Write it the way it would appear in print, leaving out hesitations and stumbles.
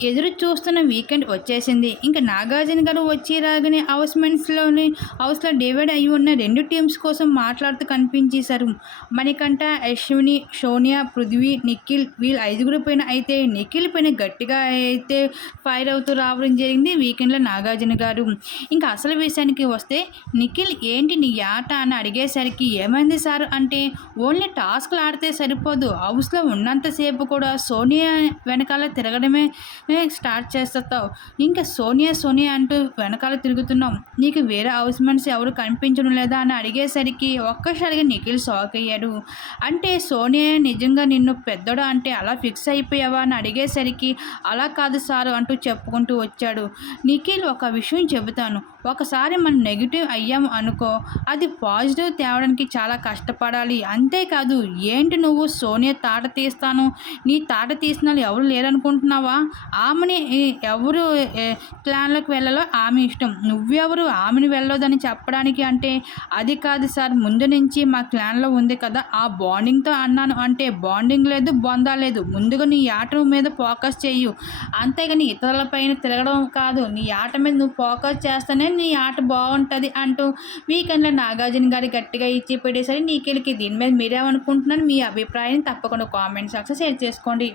ఎదురు చూస్తున్న వీకెండ్ వచ్చేసింది. ఇంక నాగార్జున గారు వచ్చి రాగానే హౌస్‌లో డివైడ్ అయ్యి ఉన్న 2 టీమ్స్ కోసం మాట్లాడుతూ కనిపించేశారు. మణికంఠ, అశ్విని, సోనియా, పృథ్వీ, నిఖిల్ వీళ్ళ ఐదుగురు పైన అయితే నిఖిల్ పైన గట్టిగా అయితే ఫైర్ అవుతూ రావడం జరిగింది వీకెండ్‌లో నాగార్జున గారు. ఇంకా అసలు విషయానికి వస్తే నిఖిల్ ఏంటి నీ ఆట అని అడిగేసరికి ఏమైంది సార్ అంటే ఓన్లీ టాస్క్‌లు ఆడితే సరిపోదు. హౌస్‌లో ఉన్నంత సేపు కూడా సోనియా వెనకాల తిరగడమే స్టార్ట్ చేసేస్తావు. ఇంకా సోనియా సోనియా అంటూ వెనకాల తిరుగుతున్నావు. నీకు వేరే హౌస్ మేట్స్ ఎవరు కనిపించడం లేదా అని అడిగేసరికి ఒక్కసారిగా నిఖిల్ షాక్ అయ్యాడు. అంటే సోనియా నిజంగా నిన్ను పెద్దోడు అంటే అలా ఫిక్స్ అయిపోయావా అని అడిగేసరికి అలా కాదు సారు అంటూ చెప్పుకుంటూ వచ్చాడు. నిఖిల్ ఒక విషయం చెబుతాను. ఒకసారి మనం నెగిటివ్ అయ్యాము అనుకో, అది పాజిటివ్ తేవడానికి చాలా కష్టపడాలి. అంతేకాదు ఏంటి నువ్వు సోనియా తాట తీస్తాను, నీ తాట తీసిన వాళ్ళు ఎవరు లేరనుకుంటున్నావా? ఆమెని ఎవరు క్లాన్‌లోకి వెళ్ళాలో ఆమె ఇష్టం. నువ్వెవరు ఆమెని వెళ్ళొద్దని చెప్పడానికి అంటే, అది కాదు సార్ ముందు నుంచి మా క్లాన్‌లో ఉంది కదా! ఆ బాండింగ్‌తో అన్నాను అంటే బాండింగ్ లేదు, బొందా లేదు. ముందుగా నీ ఆట మీద ఫోకస్ చెయ్యు. అంతేగాని ఇతరుల పైన తిరగడం కాదు. నీ ఆట మీద నువ్వు ఫోకస్ చేస్తేనే నీ ఆట బావుంటది అంటూ వీకెండ్‌లో నాగార్జున గారు గట్టిగా ఇచ్చి పడేసరి నిఖిల్‌కి. దీని మీద మీరేమనుకుంటున్నారు? మీ అభిప్రాయాన్ని తప్పకుండా కామెంట్ సెక్షన్‌లో షేర్ చేసుకోండి.